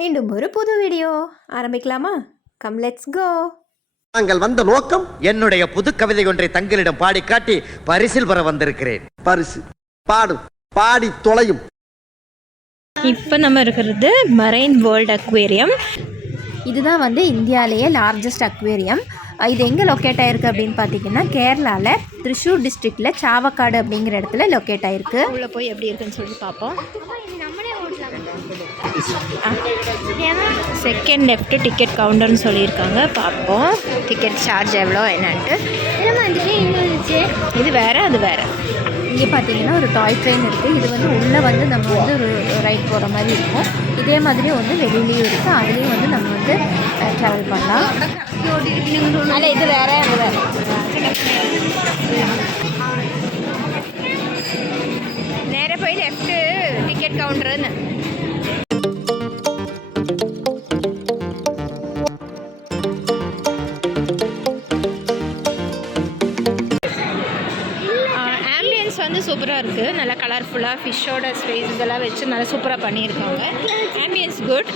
மீண்டும் ஒரு புது வீடியோ ஆரம்பிக்கலாமா? Come let's go. நாங்கள் வந்த நோக்கம் என்னுடைய புது கவிதை ஒன்றை தங்களிடம் பாடி காட்டி பரிசில் பெற வந்திருக்கிறேன். பரிசு. பாடும், பாடி தொலையும். இப்போ நம்ம இருக்கிறது மரைன் வேர்ல்ட் அக்வேரியம். இதுதான் இந்தியாவிலேயே லார்ஜஸ்ட் அக்வேரியம். இது எங்கே லொக்கேட் ஆகிருக்கு அப்படின்னு பார்த்தீங்கன்னா கேரளாவில் திருச்சூர் டிஸ்ட்ரிக்டில் சாவக்காடு அப்படிங்கிற இடத்துல லொக்கேட் ஆகிருக்கு. உள்ளே போய் எப்படி இருக்குன்னு சொல்லி பார்ப்போம். செகண்ட் லெஃப்ட் டிக்கெட் கவுண்டர்னு சொல்லியிருக்காங்க. பார்ப்போம் டிக்கெட் சார்ஜ் எவ்வளோ என்னன்ட்டு. இது வேறு அது வேறு. இங்கே பார்த்தீங்கன்னா ஒரு டாய் ட்ரெயின் இருக்குது. இது உள்ளே நம்ம ஒரு ரைட் போகிற மாதிரி இருக்கும். இதே மாதிரி வெளியிலையும் இருக்குது. அதுலேயும் நம்ம ட்ராவல் பண்ணலாம். அல்ல இது வேறு அது வேறு. நேராக போய் லெஃப்ட்டு டிக்கெட் கவுண்டருன்னு. சூப்பராக இருக்குது. நல்லா கலர்ஃபுல்லாக ஃபிஷ்ஷோட ஸ்பேஸ் இதெல்லாம் வச்சு நல்லா சூப்பராக பண்ணியிருக்காங்க. Ambience good.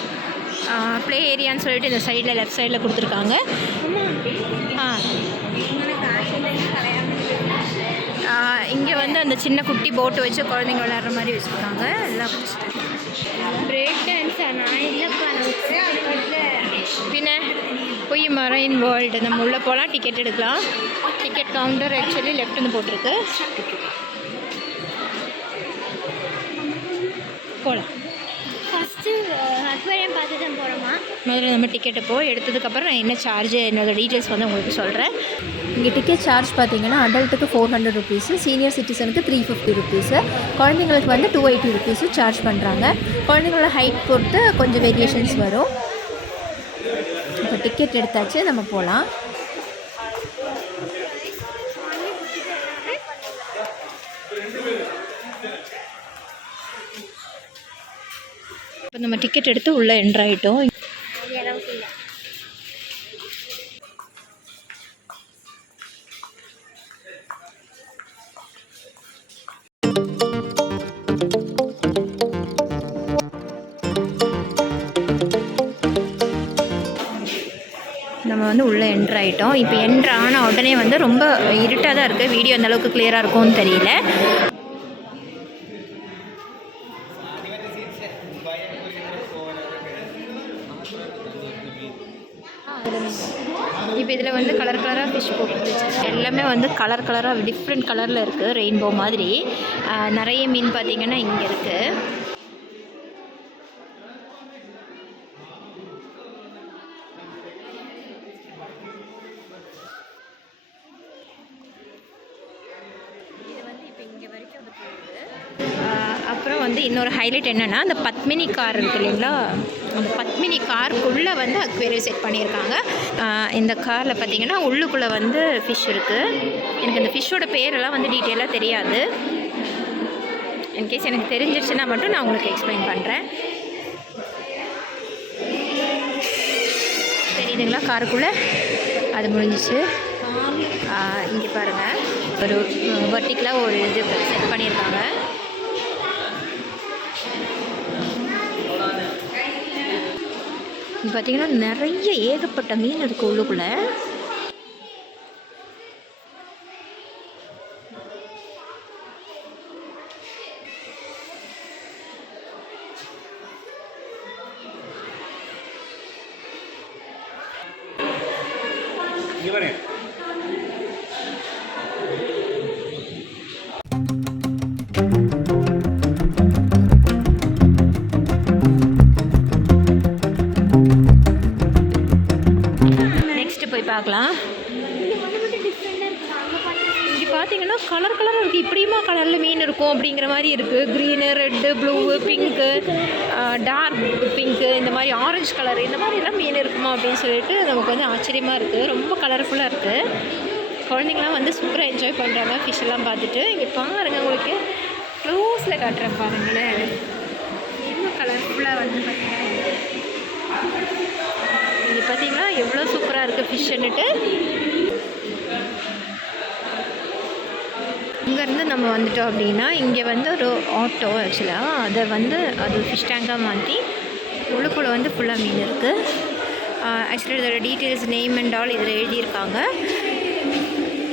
ப்ளே ஏரியான்னு சொல்லிட்டு இந்த சைடில் லெஃப்ட் சைடில் கொடுத்துருக்காங்க. இங்கே அந்த சின்ன குட்டி போட்டு வச்சு குழந்தைங்க விளையாடுற மாதிரி வச்சுருக்காங்க. எல்லாம் பிரேக் டான்ஸ் பின்ன போய் மரைன் வேர்ல்டு நம்ம உள்ளே போகலாம். டிக்கெட் எடுக்கலாம். டிக்கெட் கவுண்டர் ஆக்சுவலி லெஃப்ட்னு போட்டிருக்கு. போகலாம். ஃபஸ்ட்டு அக்வேரியம் பார்த்து தான் போகிறோமா? முதல்ல நம்ம டிக்கெட்டை போய் எடுத்ததுக்கப்புறம் நான் என்ன சார்ஜ் என்னோட டீட்டெயில்ஸ் உங்களுக்கு சொல்கிறேன். இங்கே டிக்கெட் சார்ஜ் பார்த்தீங்கன்னா அடல்ட்டுக்கு 400 ருபீஸு, சீனியர் சிட்டிசனுக்கு 350 ருபீஸு, குழந்தைங்களுக்கு 280 ருபீஸு சார்ஜ் பண்ணுறாங்க. குழந்தைங்களோட ஹைட் பொறுத்து கொஞ்சம் வேரியேஷன்ஸ் வரும். இப்போ டிக்கெட் எடுத்தாச்சு, நம்ம போகலாம். இப்போ நம்ம டிக்கெட் எடுத்து உள்ளே என்ட்ரு ஆகிட்டோம். நம்ம உள்ளே என்ட்ரு ஆகிட்டோம். இப்போ என்ட்ரு ஆன உடனே ரொம்ப இருட்டாக தான் இருக்குது. வீடியோ அந்தளவுக்கு கிளியராக இருக்கும்னு தெரியல. இப்போ இதில் கலர் கலராக ஃபிஷ் போட்டு எல்லாமே கலர் கலராக டிஃப்ரெண்ட் கலரில் இருக்குது. ரெயின்போ மாதிரி நிறைய மீன் பார்த்திங்கன்னா இங்கே இருக்குது. இப்போ இங்கே வரைக்கும் அப்புறம் இன்னொரு ஹைலைட் என்னென்னா அந்த பத்மினி கார் இருக்குது இல்லைங்களா, அந்த பத்மினி காருக்குள்ளே அக்வேரியம் செட் பண்ணியிருக்காங்க. இந்த காரில் பார்த்திங்கன்னா உள்ளுக்குள்ளே ஃபிஷ் இருக்குது. எனக்கு அந்த ஃபிஷ்ஷோட பேரெல்லாம் டீட்டெயிலாக தெரியாது. இன்கேஸ் எனக்கு தெரிஞ்சிருச்சுன்னா மட்டும் நான் உங்களுக்கு எக்ஸ்பிளைன் பண்ணுறேன். தெரியுதுங்களா காருக்குள்ளே? அது முடிஞ்சிச்சு. இங்கே பாருங்கள் ஒரு வர்ட்டிக்கலாக ஒரு இது செட் பண்ணியிருக்காங்க. பார்த்திங்கன்னா நிறைய ஏகப்பட்ட மீன் இருக்குது உள்ளுக்குள்ளே. போய் பார்க்கலாம். இங்கே பார்த்தீங்கன்னா கலர் கலராக இருக்குது. இப்படியுமா கலரில் மீன் இருக்கும் அப்படிங்கிற மாதிரி இருக்குது. Green, red, blue, pink, dark pink, இந்த மாதிரி ஆரஞ்சு கலர், இந்த மாதிரிலாம் மீன் இருக்குமா அப்படின்னு சொல்லிட்டு நமக்கு ஆச்சரியமாக இருக்குது. ரொம்ப கலர்ஃபுல்லாக இருக்குது. குழந்தைங்களாம் சூப்பராக என்ஜாய் பண்ணுறாங்க ஃபிஷ் எல்லாம் பார்த்துட்டு. இங்கே பாருங்கள், உங்களுக்கு க்ளோஸில் காட்டுறேன் பாருங்களேன். இன்னும் கலர்ஃபுல்லாக பார்த்தீங்கன்னா இங்கே பார்த்தீங்கன்னா எவ்வளோ சூப்பராக இருக்குது ஃபிஷ்ஷுன்னுட்டு. இங்கேருந்து நம்ம வந்துட்டோம் அப்படின்னா இங்கே ஒரு ஆட்டோ ஆக்சுவலாக அதை அது ஃபிஷ் டேங்காக மாற்றி உள்ளுக்குள்ளே வந்து ஃபுல்லாக மீன் இருக்குது. ஆக்சுவலி இதோட டீட்டெயில்ஸ் நேம் அண்ட் ஆல் இதில் எழுதியிருக்காங்க.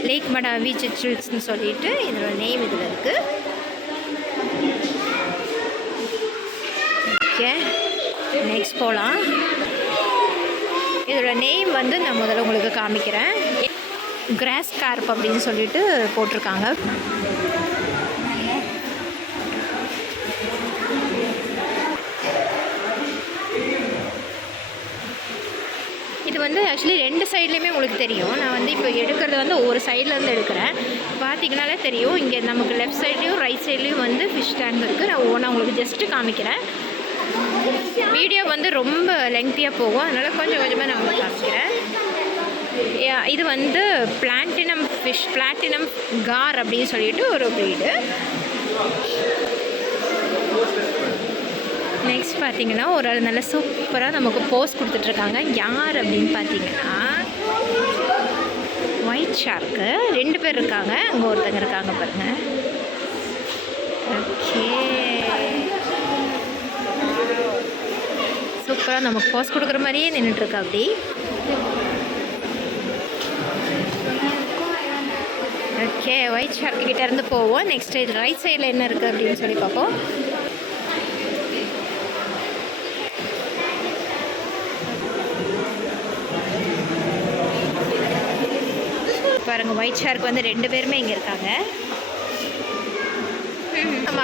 லேக் மடாவி சிச்சில்ஸ்னு சொல்லிட்டு இதோட நேம் இதில் இருக்குது. ஓகே, நெக்ஸ்ட் போகலாம். இதோட நேம் வந்து நான் முதல்ல உங்களுக்கு காமிக்கிறேன். கிராஸ் கார்ப் அப்படின்னு சொல்லிட்டு போட்டிருக்காங்க. இது வந்து ஆக்சுவலி 2 சைட்லேயுமே உங்களுக்கு தெரியும். நான் வந்து இப்போ எடுக்கிறது வந்து ஒவ்வொரு சைட்லேருந்து எடுக்கிறேன். பார்த்தீங்கனாலே தெரியும், இங்கே நமக்கு லெஃப்ட் சைட்லேயும் ரைட் சைட்லேயும் வந்து ஃபிஷ் டேங்க் இருக்குது. நான் ஒவ்வொன்றா உங்களுக்கு ஜஸ்ட்டு காமிக்கிறேன். வீடியோ வந்து ரொம்ப லெங்க்த்தியாக போகும், அதனால் கொஞ்சம் கொஞ்சமாக நான் உங்களுக்கு காமிக்கிறேன். இது வந்து பிளாட்டினம் ஃபிஷ், பிளாட்டினம் கார் அப்படின்னு சொல்லிட்டு ஒரு ப்ரீடு. நெக்ஸ்ட் பார்த்தீங்கன்னா ஒரு ஆள் நல்ல சூப்பராக நமக்கு போஸ் கொடுத்துட்ருக்காங்க. யார் அப்படின்னு பார்த்தீங்கன்னா ஒயிட் ஷார்க்கு 2 பேர் இருக்காங்க. அங்கே ஒருத்தங்க இருக்காங்க பாருங்கள். ஓகே, சூப்பராக நமக்கு போஸ் கொடுக்குற மாதிரியே நின்றுட்டுருக்கா. அப்படி ஓகே, ஒயிட் ஷார்க்கு கிட்டே இருந்து போவோம். நெக்ஸ்ட் இது ரைட் சைடில் என்ன இருக்குது அப்படின்னு சொல்லி பார்ப்போம். பாருங்கள், ஒயிட் ஷார்க் வந்து 2 பேருமே இங்கே இருக்காங்க. நம்ம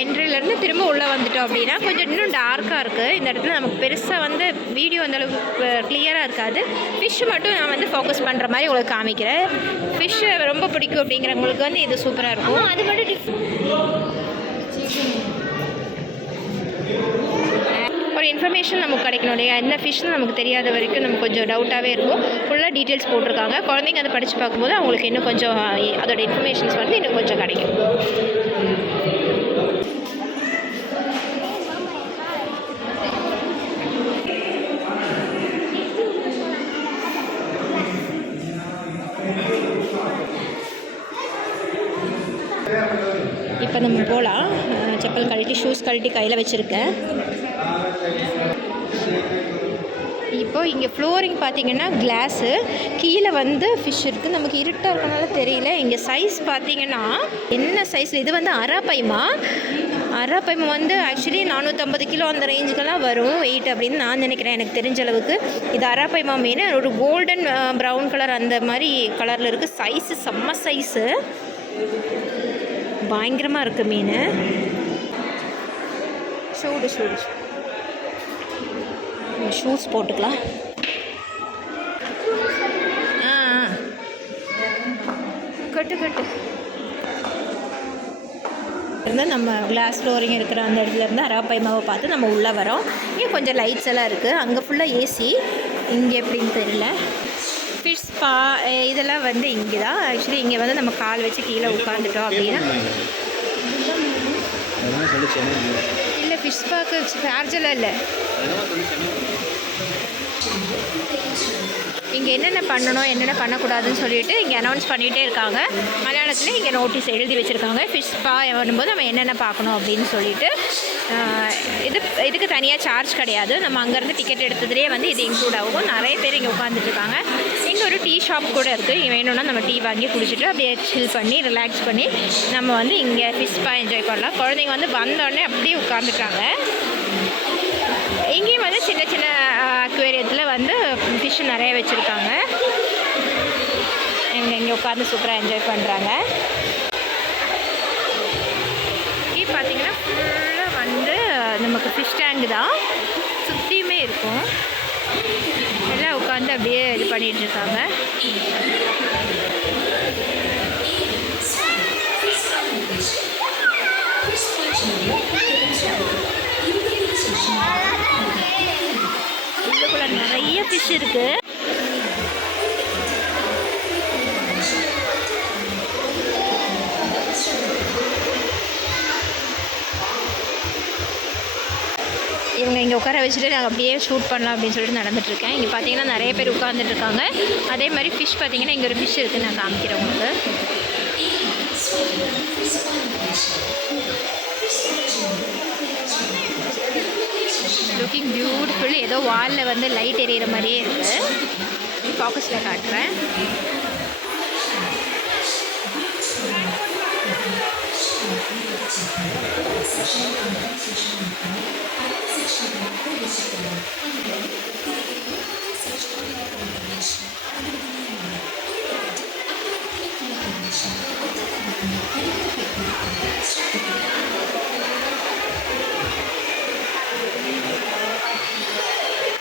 என்ட்ரிலேருந்து திரும்ப உள்ளே வந்துட்டோம் அப்படின்னா கொஞ்சம் இன்னும் டார்க்காக இருக்குது. இந்த இடத்துல நமக்கு பெருசாக வந்து வீடியோ அந்தளவுக்கு கிளியராக இருக்காது. ஃபிஷ்ஷு மட்டும் நான் வந்து ஃபோக்கஸ் பண்ணுற மாதிரி உங்களுக்கு காமிக்கிறேன். ஃபிஷ்ஷு ரொம்ப பிடிக்கும் அப்படிங்கிறவங்களுக்கு வந்து இது சூப்பராக இருக்கும். அது மட்டும் ஒரு இன்ஃபர்மேஷன் நமக்கு கிடைக்கணும் இல்லையா? என்ன ஃபிஷ்னு நமக்கு தெரியாத வரைக்கும் நமக்கு கொஞ்சம் டவுட்டாகவே இருக்கும். ஃபுல்லாக டீட்டெயில்ஸ் போட்டிருக்காங்க. குழந்தைங்க அதை படித்து பார்க்கும்போது அவங்களுக்கு இன்னும் கொஞ்சம் அதோட இன்ஃபர்மேஷன்ஸ் வந்து இன்னும் கொஞ்சம் கிடைக்கும். இப்போ நம்ம போகலாம். செப்பல் கழட்டி ஷூஸ் கழட்டி கையில் வச்சுருக்கேன். இப்போது இங்கே ஃப்ளோரிங் பார்த்திங்கன்னா கிளாஸு, கீழே வந்து ஃபிஷ் இருக்குது. நமக்கு இருட்டாக இருக்கனால தெரியல. இங்கே சைஸ் பார்த்திங்கன்னா என்ன சைஸ், இது வந்து அராப்பைமா வந்து ஆக்சுவலி 450 கிலோ அந்த ரேஞ்சுக்கெல்லாம் வரும் வெயிட் அப்படின்னு நான் நினைக்கிறேன், எனக்கு தெரிஞ்ச அளவுக்கு. இது அராப்பைமா மீன். ஒரு கோல்டன் ப்ரௌன் கலர் அந்த மாதிரி கலரில் இருக்குது. சைஸு செம்ம சைஸு, பயங்கரமாக இருக்குது மீன். ஷூஸ் போட்டுக்கலாம். கட்டு இருந்தால் நம்ம கிளாஸ் ஃப்ளோரிங் இருக்கிற அந்த இடத்துல இருந்து அராப்பைமாவை பார்த்து நம்ம உள்ளே வரோம். இங்கே கொஞ்சம் லைட்ஸ் எல்லாம் இருக்குது. அங்கே ஃபுல்லாக ஏசி, இங்கே எப்படின்னு தெரியல. ஃபிஷ் ஸ்பா இதெல்லாம் வந்து இங்கே தான். ஆக்சுவலி இங்கே வந்து நம்ம கால் வச்சு கீழே உட்காந்துட்டோம் அப்படின்னா இல்லை, ஃபிஷ் ஸ்பாக்கு சார்ஜெல்லாம் இல்லை. இங்கே என்னென்ன பண்ணணும் என்னென்ன பண்ணக்கூடாதுன்னு சொல்லிட்டு இங்கே அனௌன்ஸ் பண்ணிகிட்டே இருக்காங்க. மலையாளத்தில் இங்கே நோட்டீஸ் எழுதி வச்சுருக்காங்க. ஃபிஷ் ஸ்பா வரும்போது நம்ம என்னென்ன பார்க்கணும் அப்படின்னு சொல்லிட்டு. இதுக்கு தனியாக சார்ஜ் கிடையாது. நம்ம அங்கேருந்து டிக்கெட் எடுத்ததுலேயே வந்து இது இன்க்ளூட் ஆகும். நிறைய பேர் இங்கே உட்காந்துட்ருக்காங்க. இங்கே ஒரு டீ ஷாப் கூட இருக்குது. இங்கே வேணும்னா நம்ம டீ வாங்கி குடிச்சிட்டு அப்படியே சில் பண்ணி ரிலாக்ஸ் பண்ணி நம்ம வந்து இங்கே ஃபிஷ் ஸ்பா என்ஜாய் பண்ணலாம். குழந்தைங்க வந்து வந்தோடனே அப்படியே உட்காந்துட்டாங்க. இங்கேயும் வந்து சின்ன சின்ன அக்வேரியத்தில் வந்து ஃபிஷ் நிறைய வச்சுருக்காங்க. இங்கே உட்காந்து சூப்பராக என்ஜாய் பண்ணுறாங்க. இங்கே பார்த்தீங்கன்னா ஃபுல்லாக வந்து நமக்கு ஃபிஷ் டேங்கு தான் சுற்றியுமே இருக்கும். எல்லாம் உட்காந்து அப்படியே இது பண்ணிகிட்ருக்காங்க. இதுக்குள்ள நிறைய ஃபிஷ் இருக்கு. இவங்க இங்கே உட்கார வச்சுட்டு நாங்கள் அப்படியே ஷூட் பண்ணலாம் அப்படின்னு சொல்லிட்டு நடந்துட்டுருக்கேன். இங்கே பார்த்தீங்கன்னா நிறைய பேர் உட்காந்துட்டு இருக்காங்க. அதே மாதிரி ஃபிஷ் பார்த்தீங்கன்னா இங்கே ஒரு ஃபிஷ் இருக்குது, நான் காமிக்கிறேன் உங்களுக்கு. Looking beautiful. ஏதோ வாலில் வந்து லைட் எரியிற மாதிரியே இருக்குது. ஃபோக்கஸில் காட்டுறேன்.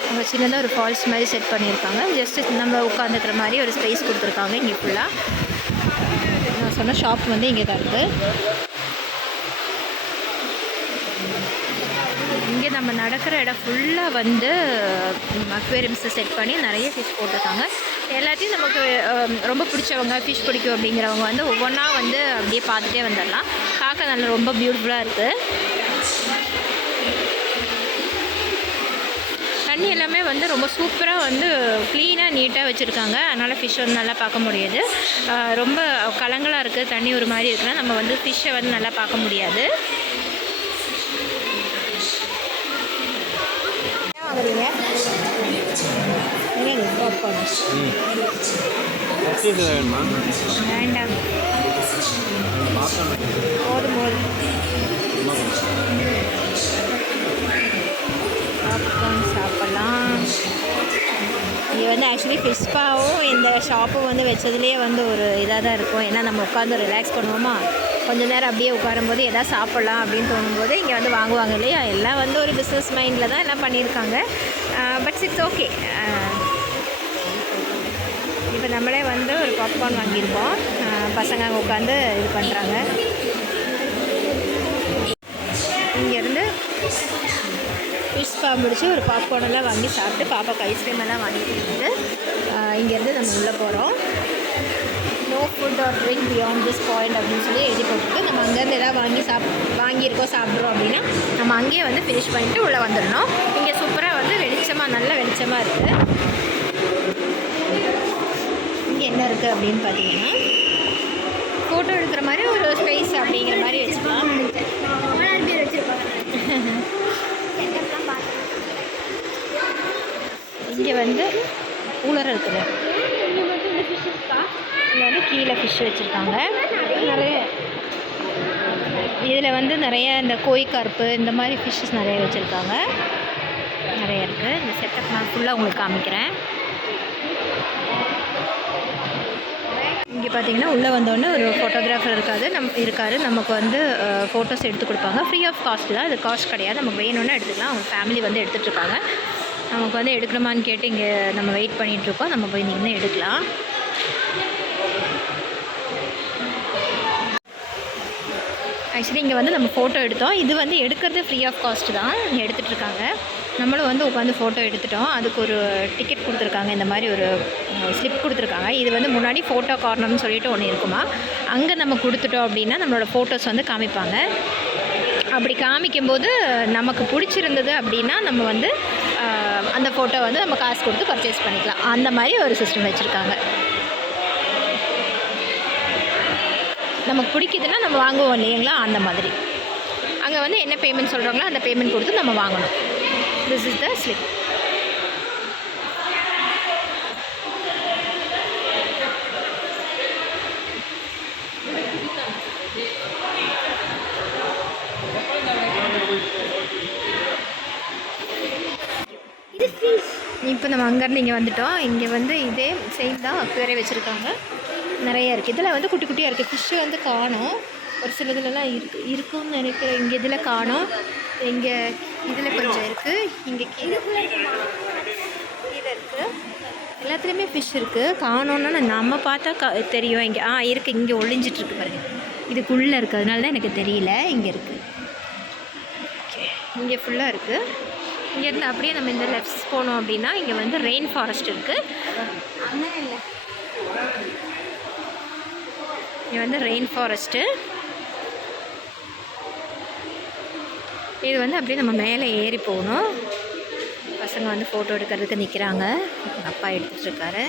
அவங்க சின்னதாக ஒரு ஃபால்ஸ் மாதிரி செட் பண்ணியிருக்காங்க. ஜஸ்ட்டு நம்ம உட்காந்துக்கிற மாதிரி ஒரு ஸ்பேஸ் கொடுத்துருக்காங்க. இங்கே ஃபுல்லாக நான் சொன்ன ஷாப் வந்து இங்கே தான் இருக்குது. இங்கே நம்ம நடக்கிற இடம் ஃபுல்லாக வந்து அக்வேரியம்ஸை செட் பண்ணி நிறைய ஃபிஷ் போட்டிருக்காங்க. எல்லாத்தையும் நமக்கு ரொம்ப பிடிச்சவங்க, ஃபிஷ் பிடிக்கும் அப்படிங்கிறவங்க வந்து ஒவ்வொன்றா வந்து அப்படியே பார்த்துட்டே வந்துடலாம். பார்க்க நல்லா ரொம்ப பியூட்டிஃபுல்லாக இருக்குது. தண்ணி எல்லாமே வந்து ரொம்ப சூப்பராக வந்து க்ளீனாக நீட்டாக வச்சுருக்காங்க. அதனால் ஃபிஷ் வந்து நல்லா பார்க்க முடியாது. ரொம்ப கலங்களாக இருக்குது, தண்ணி ஒரு மாதிரி இருக்குன்னா நம்ம வந்து ஃபிஷ்ஷை வந்து நல்லா பார்க்க முடியாது. வாங்குறீங்க வேண்டாம் போதும் போதும். பாப்கார்ன் சாப்பிட்லாம். இங்கே வந்து ஆக்சுவலி ஃபிஷ்பாவும் இந்த ஷாப்பும் வந்து வச்சதுலேயே வந்து ஒரு இதாக தான் இருக்கும். ஏன்னா நம்ம உட்காந்து ரிலாக்ஸ் பண்ணுவோமா, கொஞ்சம் நேரம் அப்படியே உட்காரும்போது எதாவது சாப்பிட்லாம் அப்படின்னு தோணும்போது இங்கே வந்து வாங்குவாங்க இல்லையா. எல்லாம் வந்து ஒரு பிஸ்னஸ் மைண்டில் தான் எல்லாம் பண்ணியிருக்காங்க. But it's okay. இப்போ நம்மளே வந்து ஒரு பாப்கார்ன் வாங்கியிருக்கோம். பசங்க அங்கே உட்காந்து இது பண்ணுறாங்க. இங்கேருந்து ஃபிஷ் முடிச்சு ஒரு பாப்கார்னெல்லாம் வாங்கி சாப்பிட்டு பாப்பாவுக்கு ஐஸ்கிரீம் எல்லாம் வாங்கிட்டு வந்து இங்கேருந்து நம்ம உள்ளே போகிறோம். No food or drink beyond this point அப்படின்னு சொல்லி எழுதி போட்டுருக்கு. நம்ம அங்கேருந்து எதாவது வாங்கியிருக்கோம் சாப்பிட்றோம் அப்படின்னா நம்ம அங்கேயே வந்து ஃபினிஷ் பண்ணிட்டு உள்ளே வந்துடணும். இங்கே சூப்பராக வந்து வெளிச்சமாக, நல்ல வெளிச்சமாக இருக்குது. இங்கே என்ன இருக்குது அப்படின்னு பார்த்தீங்கன்னா ஃபோட்டோ எடுக்கிற மாதிரி ஒரு ஸ்பேஸ் அப்படிங்கிற மாதிரி வச்சுக்கலாம். இங்கே வந்து கூலர் இருக்குது. இங்கே வந்து கீழே ஃபிஷ் வச்சுருக்காங்க. நிறைய இதில் வந்து நிறைய இந்த கோய் கருப்பு இந்த மாதிரி ஃபிஷ்ஷஸ் நிறைய வச்சுருக்காங்க. நிறைய இருக்குது. இந்த செட்டப் நான் ஃபுல்லாக உங்களுக்கு காமிக்கிறேன். இங்கே பார்த்தீங்கன்னா உள்ளே வந்தோடனே ஒரு ஃபோட்டோகிராஃபர் இருக்கார். நமக்கு வந்து ஃபோட்டோஸ் எடுத்து கொடுப்பாங்க. ஃப்ரீ ஆஃப் காஸ்ட் தான், அது காஸ்ட் கிடையாது. நமக்கு வேணும்னா எடுத்துக்கலாம். அவங்க ஃபேமிலி வந்து எடுத்துகிட்ருக்காங்க. நமக்கு வந்து எடுக்கணுமான்னு கேட்டு இங்கே நம்ம வெயிட் பண்ணிகிட்ருக்கோம். நம்ம போய் நின்று எடுக்கலாம். ஆக்சுவலி இங்கே வந்து நம்ம ஃபோட்டோ எடுத்தோம். இது வந்து எடுக்கிறது ஃப்ரீ ஆஃப் காஸ்ட் தான். இங்கே எடுத்துகிட்ருக்காங்க. நம்மளும் வந்து உட்காந்து ஃபோட்டோ எடுத்துட்டோம். அதுக்கு ஒரு டிக்கெட் கொடுத்துருக்காங்க. இந்த மாதிரி ஒரு ஸ்லிப் கொடுத்துருக்காங்க. இது வந்து முன்னாடி ஃபோட்டோ கார்னர்னு சொல்லிட்டு ஒன்று இருக்குமா, அங்கே நம்ம கொடுத்துட்டோம் அப்படின்னா நம்மளோட ஃபோட்டோஸ் வந்து காமிப்பாங்க. அப்படி காமிக்கும்போது நமக்கு பிடிச்சிருந்தது அப்படின்னா நம்ம வந்து அந்த ஃபோட்டோ வந்து நம்ம காசு கொடுத்து பர்ச்சேஸ் பண்ணிக்கலாம். அந்த மாதிரி ஒரு சிஸ்டம் வச்சுருக்காங்க. நமக்கு பிடிக்குதுன்னா நம்ம வாங்குவோம் இல்லைங்களா, அந்த மாதிரி. அங்கே வந்து என்ன பேமெண்ட் சொல்கிறாங்களோ அந்த பேமெண்ட் கொடுத்து நம்ம வாங்கணும். This is the slip. இப்போ நம்ம அங்கேருந்து இங்கே வந்துட்டோம். இங்கே வந்து இதே சேம் தான் அக்வேரியம் வச்சுருக்காங்க. நிறைய இருக்குது. இதில் வந்து குட்டி குட்டியாக இருக்குது. ஃபிஷ்ஷு வந்து காணும். ஒரு சில இதுலலாம் இருக்குன்னு நினைக்கிறேன். இங்கே இதில் காணும். இங்கே இதில் கொஞ்சம் இருக்குது. இங்கே கீழே இருக்குது. எல்லாத்துலேயுமே ஃபிஷ் இருக்குது. காணோன்னா நம்ம பார்த்தா தெரியும். இங்கே இருக்குது. இங்கே ஒளிஞ்சிட்ருக்கு பாருங்கள். இதுக்குள்ளே இருக்குது. அதனால தான் எனக்கு தெரியல. இங்கே இருக்குது. ஓகே, இங்கே ஃபுல்லாக இருக்குது. இங்கேருந்து அப்படியே நம்ம இந்த லெஃப்ட்ஸ் போனோம் அப்படின்னா இங்கே வந்து ரெயின் ஃபாரஸ்ட் இருக்குது. இங்கே வந்து ரெயின் ஃபாரஸ்ட்டு. இது வந்து அப்படியே நம்ம மேலே ஏறி போகணும். பசங்க வந்து ஃபோட்டோ எடுக்கிறதுக்கு நிற்கிறாங்க. அப்பா எடுத்துகிட்ருக்காரு.